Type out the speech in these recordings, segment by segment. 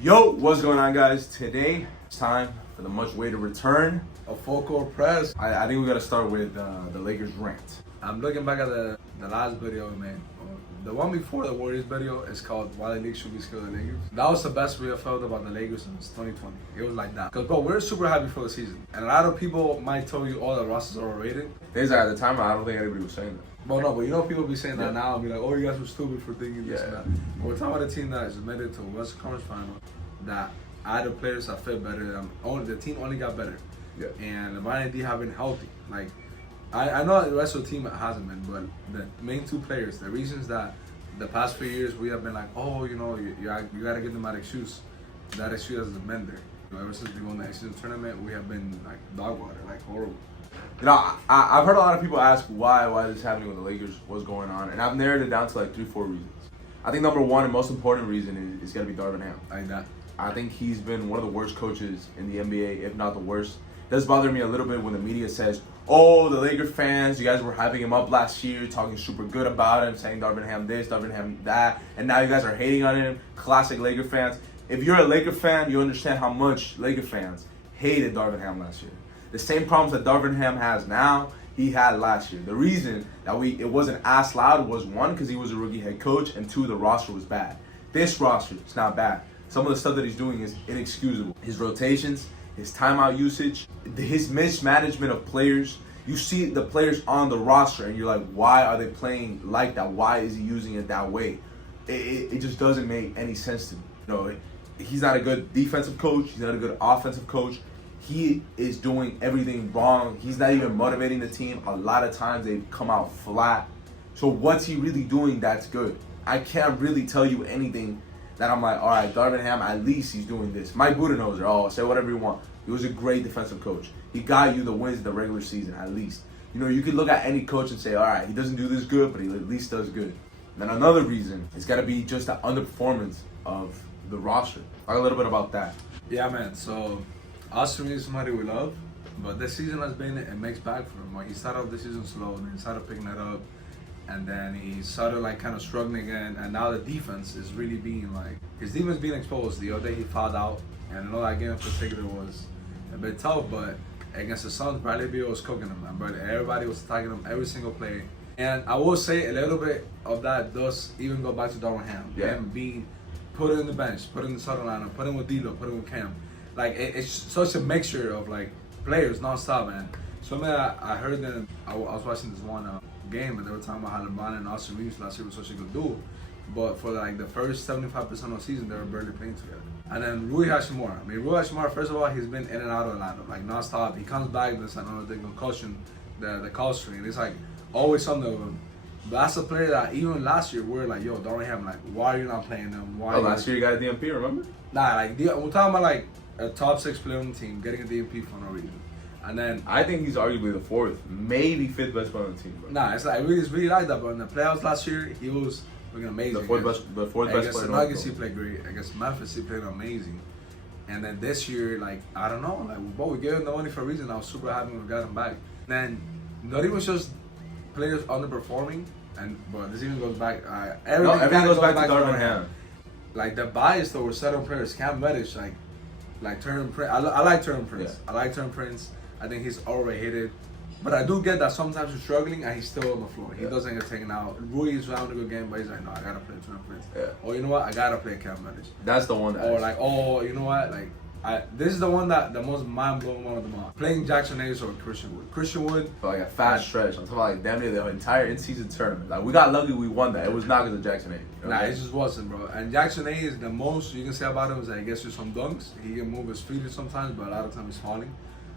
Yo, what's going on, guys? Today it's time for the much awaited return A full court press. I think we gotta start with the Lakers rant. I'm looking back at the last video, man. The one before the Warriors video is called Why the League Should Be Scared of the Lakers. That was the best we have felt about the Lakers since 2020. It was like that. Because, bro, we're super happy for the season. And a lot of people might tell you, oh, the rosters are overrated. Things like at the time, I don't think anybody was saying that. Well, no, but you know people be saying that now and be like, oh, you guys were stupid for thinking this and that. But we're talking about a team that is admitted to a Western Conference final, that added players that fit better. The team only got better. Yeah. And the Brian D have been healthy. Like, I know the rest of the team hasn't been, but the main two players, the reasons that the past few years we have been like, oh, you know, you got to give them that excuse. That excuse hasn't been there. You know, ever since we won the season tournament, we have been like dog water, like horrible. You know, I've heard a lot of people ask why this is happening with the Lakers, what's going on, and I've narrowed it down to like 3-4 reasons. I think number one and most important reason is got to be Darvin Ham. Like that. I think he's been one of the worst coaches in the NBA, if not the worst. It does bother me a little bit when the media says, oh, the Lakers fans, you guys were hyping him up last year, talking super good about him, saying Darvin Ham this, Darvin Ham that, and now you guys are hating on him. Classic Laker fans. If you're a Laker fan, you understand how much Laker fans hated Darvin Ham last year. The same problems that Darvin Ham has now, he had last year. The reason that it wasn't as loud was, one, because he was a rookie head coach, and two, the roster was bad. This roster is not bad. Some of the stuff that he's doing is inexcusable. His rotations, his timeout usage, his mismanagement of players. You see the players on the roster and you're like, why are they playing like that? Why is he using it that way? It just doesn't make any sense to me. You know, he's not a good defensive coach. He's not a good offensive coach. He is doing everything wrong. He's not even motivating the team. A lot of times they come out flat. So what's he really doing that's good? I can't really tell you anything that I'm like, all right, Darvin Ham, at least he's doing this. Mike Budenholzer, oh, say whatever you want. He was a great defensive coach. He got you the wins in the regular season, at least. You know, you could look at any coach and say, all right, he doesn't do this good, but he at least does good. And then another reason, it's got to be just the underperformance of the roster. Talk a little bit about that. Yeah, man. So, Austin is somebody we love, but this season has been a mixed bag for him. Like, he started off the season slow, and then he started picking it up. And then he started like kind of struggling again, and now the defense is really being like, his defense being exposed. The other day he fouled out, and I know that game in particular was a bit tough, but against the Suns, Bradley Beal was cooking him, and everybody was attacking him every single play. And I will say a little bit of that does even go back to Darvin Ham. Yeah. Him being put in the bench, put in the starting lineup, put in with D'Lo, put in with Cam. Like it's such a mixture of like players nonstop, man. So I heard that I was watching this one game, and they were talking about how LeBron and Austin Reeves last year was such a good duo, but for like the first 75% of the season, they were barely playing together. And then Rui Hachimura. I mean, Rui Hachimura, first of all, he's been in and out of the lineup, like nonstop. He comes back, there's another concussion, the call string. It's like always something with him. But that's a player that even last year we were like, yo, Darvin Ham, like, why are you not playing them? Why? Oh, last year you got a DMP, remember? Nah, like we're talking about like a top 6 player on the team getting a DMP for no reason. And then I think he's arguably the 4th, maybe 5th best player on the team. Bro. Nah, it's like it's really like that. But in the playoffs last year, he was looking amazing. The fourth best player. Against the Nuggets, he played great. Against Memphis, he played amazing. And then this year, like I don't know, like we gave him the money for a reason. I was super happy when we got him back. Then not even just players underperforming, but this even goes back. Everything goes back to Darvin Ham. Like the bias though, with certain players, Cam Reddish, like Turner Prince. I like Turner Prince. Yeah. I like Turner Prince. I think he's overrated. But I do get that sometimes he's struggling and he's still on the floor. He doesn't get taken out. Rui is having a good game, but he's like, no, I gotta play Turner Prince. Yeah. Or you know what, I gotta play Cam Reddish. That's the one. Or like, oh, you know what, like, this is the one that the most mind-blowing one of them all. Playing Jackson Hayes or Christian Wood. Christian Wood. For like a fast stretch. I'm talking about like damn near the entire in-season tournament. Like we got lucky we won that. It was not because of Jackson Hayes. You know Nah, it just wasn't, bro. And Jackson Hayes, the most you can say about him is that he gets you some dunks. He can move his feet sometimes, but a lot of times he's falling.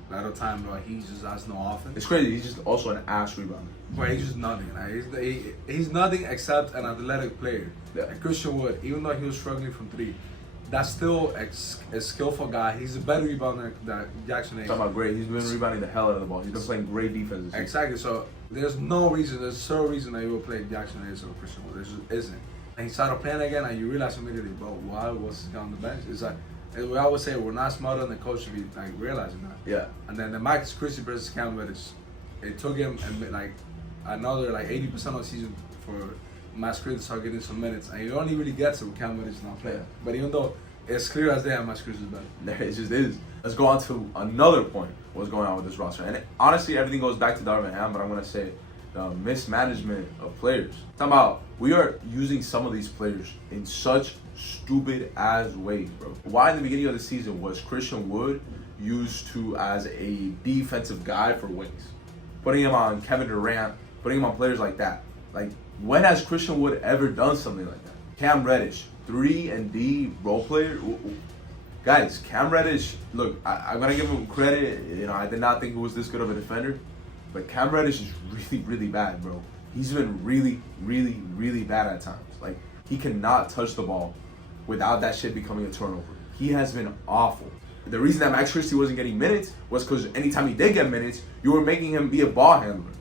A lot of time, bro, he just has no offense. It's crazy. He's just also an ass rebounder. But he's just nothing. Like, he's nothing except an athletic player. Yeah. Like Christian Wood, even though he was struggling from 3, that's still a skillful guy. He's a better rebounder than Jackson Hayes. Talking about great. He's been rebounding the hell out of the ball. He's been playing great defense. Exactly. So there's no reason that you will play Jackson Hayes or Christian Wood. There just isn't. And he started playing again, and you realize immediately, bro, why was he on the bench? It's like, we always say we're not smarter than the coach should be like realizing that. Yeah. And then the Max Christie versus Cam Reddish, it took him like another like 80% of the season for Max Christie to start getting some minutes, and he only really gets it when Cam Reddish is not playing. Yeah. But even though It's clear as day how much Chris is better. It just is. Let's go on to another point. What's going on with this roster? And honestly, everything goes back to Darvin Ham, but I'm gonna say the mismanagement of players. Talking about, we are using some of these players in such stupid ass ways, bro. Why in the beginning of the season was Christian Wood used to as a defensive guy for wings? Putting him on Kevin Durant, putting him on players like that. Like, when has Christian Wood ever done something like that? Cam Reddish, 3-and-D role player. Ooh. Guys, Cam Reddish, look, I'm gonna give him credit. You know, I did not think he was this good of a defender, but Cam Reddish is really, really bad, bro. He's been really, really, really bad at times. Like, he cannot touch the ball without that shit becoming a turnover. He has been awful. The reason that Max Christie wasn't getting minutes was because anytime he did get minutes, you were making him be a ball handler.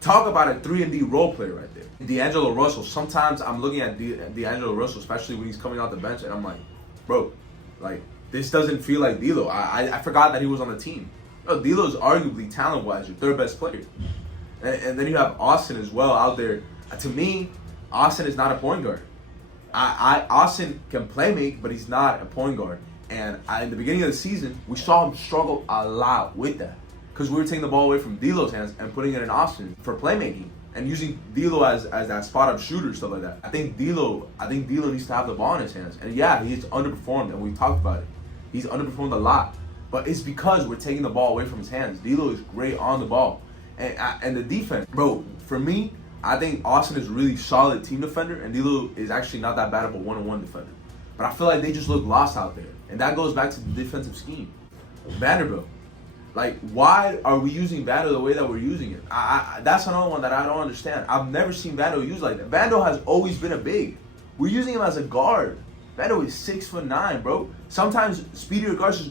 Talk about a 3-and-D role player right there. D'Angelo Russell, sometimes I'm looking at D'Angelo Russell, especially when he's coming off the bench, and I'm like, bro, like, this doesn't feel like D'Lo. I forgot that he was on the team. No, D'Lo's arguably talent-wise your third best player. And then you have Austin as well out there. To me, Austin is not a point guard. Austin can play make, but he's not a point guard. And in the beginning of the season, we saw him struggle a lot with that. Because we were taking the ball away from D'Lo's hands and putting it in Austin for playmaking. And using D'Lo as that spot-up shooter, stuff like that. I think D'Lo needs to have the ball in his hands. And yeah, he's underperformed, and we talked about it. He's underperformed a lot. But it's because we're taking the ball away from his hands. D'Lo is great on the ball. And the defense, bro, for me, I think Austin is a really solid team defender, and D'Lo is actually not that bad of a one-on-one defender. But I feel like they just look lost out there. And that goes back to the defensive scheme. Vanderbilt. Like, why are we using Vando the way that we're using it? That's another one that I don't understand. I've never seen Vando used like that. Vando has always been a big. We're using him as a guard. Vando is 6'9", bro. Sometimes speedier guards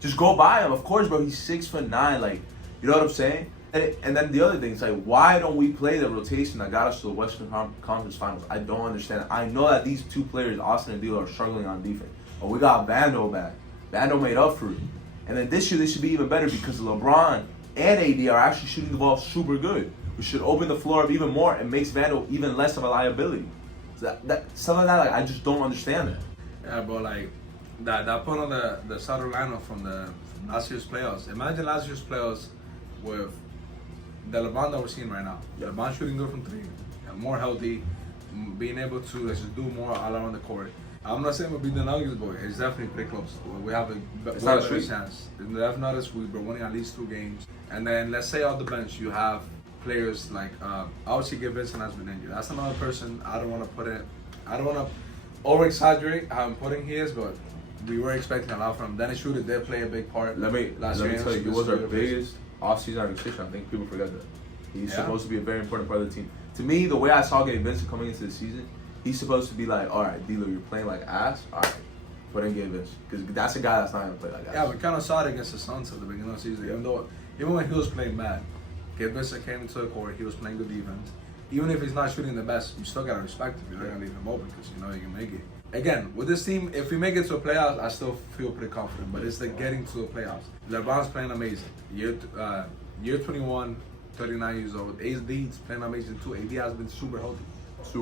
just go by him. Of course, bro, he's 6'9". Like, you know what I'm saying? And then the other thing is, like, why don't we play the rotation that got us to the Western Conference Finals? I don't understand. I know that these two players, Austin and D'Lo, are struggling on defense. But we got Vando back. Vando made up for it. And then this year, they should be even better because LeBron and AD are actually shooting the ball super good. We should open the floor up even more and makes Vando even less of a liability. So stuff like that, like, I just don't understand that. Yeah, bro, like, that point on the starting lineup from last year's playoffs. Imagine last year's playoffs with the LeBron that we're seeing right now. Yeah. LeBron shooting good from three, more healthy, being able to just do more all around the court. I'm not saying we'll beat the Nuggets, but it's definitely pretty close. We have a better chance. It's definitely not a sweep. We're winning at least 2 games. And then let's say off the bench, you have players like obviously Gabe Vincent has been injured. That's another person I don't want to over-exaggerate how important he is, but we were expecting a lot from him. Dennis Schroeder did play a big part. Let me tell you, he was our biggest off-season acquisition. I think people forget that. He's supposed to be a very important part of the team. To me, the way I saw Gabe Vincent coming into the season, he's supposed to be like, all right, D'Lo, you're playing like ass. All right, put in Gabe Vincent, because that's a guy that's not gonna play like ass. Yeah, we kind of saw it against the Suns at the beginning of the season. Even when he was playing bad, Gabe Vincent came into the court. He was playing good defense. Even if he's not shooting the best, you still gotta respect him. You're not gonna leave him open because you know you can make it. Again, with this team, if we make it to the playoffs, I still feel pretty confident. But it's the getting to the playoffs. LeBron's playing amazing. Year 21, 39 years old. AD's playing amazing too. AD has been super healthy.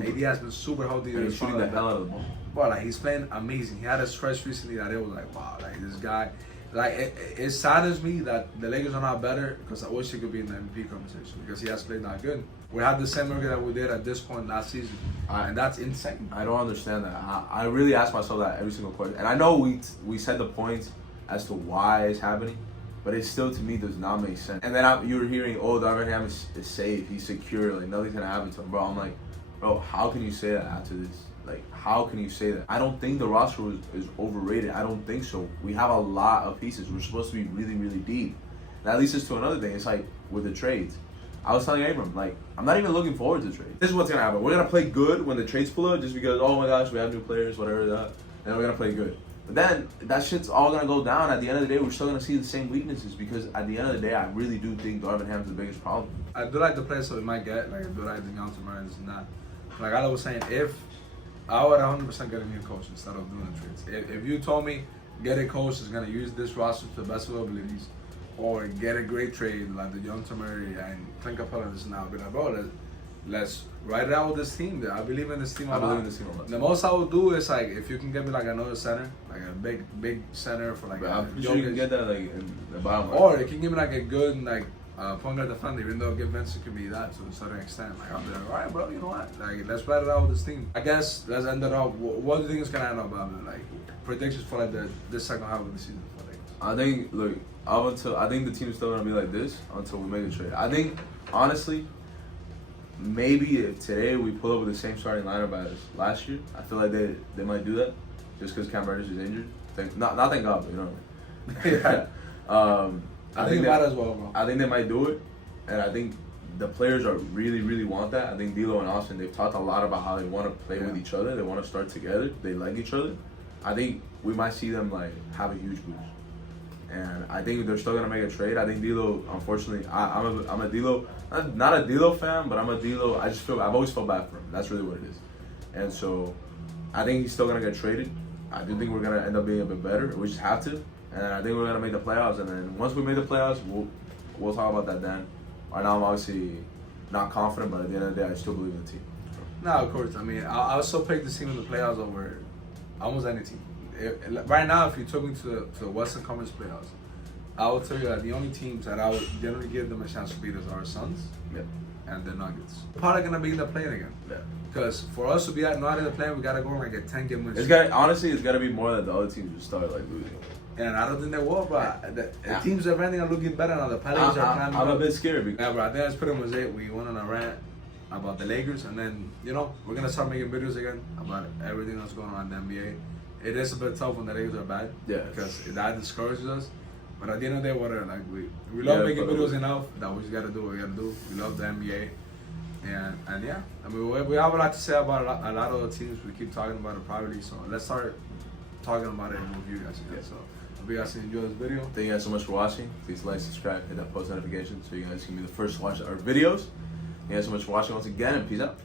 AD has been super healthy. And he's shooting the hell out of the ball. Bro, like, he's playing amazing. He had a stretch recently that it was like, wow, like, this guy. Like, it saddens me that the Lakers are not better because I wish he could be in the MVP conversation because he has played not good. We had the same record that we did at this point last season, and that's insane. I don't understand that. I really ask myself that every single question. And I know we said the points as to why it's happening, but it still, to me, does not make sense. And then you were hearing, oh, Darvin Ham is safe, he's secure, like, nothing's going to happen to him. Bro, I'm like, bro, how can you say that after this? Like, how can you say that? I don't think the roster is overrated. I don't think so. We have a lot of pieces. We're supposed to be really, really deep. That leads us to another thing. It's like with the trades. I was telling Abram, like, I'm not even looking forward to trades. This is what's going to happen. We're going to play good when the trades pull up just because, oh my gosh, we have new players, whatever that. And we're going to play good. But then that shit's all going to go down. At the end of the day, we're still going to see the same weaknesses because at the end of the day, I really do think Darvin Ham's the biggest problem. I do like the players that we might get. Like, I do like the young Tamarians and that. Like I was saying, if I would 100% get a new coach instead of doing the trades. If you told me get a coach that's going to use this roster to the best of their abilities, or get a great trade like the young Tamari and Clint Capella, this now, I'd be like, bro, let's ride it out with this team. I believe in this team a I lot. believe in this team a lot. The most I would do is like if you can get me like another center, like a big center for like. But I'm pretty sure you can get that like in the bottom. Or you can give me like a good like point guard defender, even though Gabe Vincent could be that to a certain extent. Like I'll be like, all right, bro, you know what? Like let's ride it out with this team. I guess let's end it off. What do you think is gonna end up? Like predictions for like this second half of the season for Lakers. I think look up until I think the team's still gonna be like this until we make a trade. I think honestly, maybe if today we pull up with the same starting lineup as last year, I feel like they might do that just because Cam Reddish is injured. Not thank God, but you know. Yeah. I think might as well, bro. I think they might do it, and I think the players are really want that. I think D'Lo and Austin, they've talked a lot about how they want to play with each other. They want to start together. They like each other. I think we might see them like have a huge boost, and I think they're still gonna make a trade. I think D'Lo, unfortunately, I'm a D'Lo, not a D'Lo fan, but I'm a D'Lo. I've always felt bad for him. That's really what it is, and so I think he's still gonna get traded. I do think we're gonna end up being a bit better. We just have to. And I think we're gonna make the playoffs, and then once we make the playoffs, we'll talk about that then. Right now, I'm obviously not confident, but at the end of the day, I still believe in the team. No, of course. I mean, I also pick this team in the playoffs over almost any team. Right now, if you took me to the Western Conference playoffs, I would tell you that the only teams that I would generally give them a chance to beat is our Suns and the Nuggets. Probably gonna be in the play again. Yeah. Because for us to be not in the play, we gotta go on like a 10-game win. Honestly, it's gotta be more that the other teams just start like losing. And I don't think they will, but the teams are ranting are looking better now. The Pelicans are climbing. I'm a bit scared. Yeah, but I think that's pretty much it. We went on a rant about the Lakers, and then, you know, we're going to start making videos again about everything that's going on in the NBA. It is a bit tough when the Lakers are bad. Yeah. Because that discourages us. But at the end of the day, whatever. Like, we love making videos enough that we just got to do what we got to do. We love the NBA. And yeah, I mean, we have a lot to say about a lot of the teams. We keep talking about it privately, so let's start talking about it and with you guys again. So I hope you guys enjoy this video. Thank you guys so much for watching. Please like, subscribe, hit that post notification so you guys can be the first to watch our videos. Thank you guys so much for watching once again, and peace out.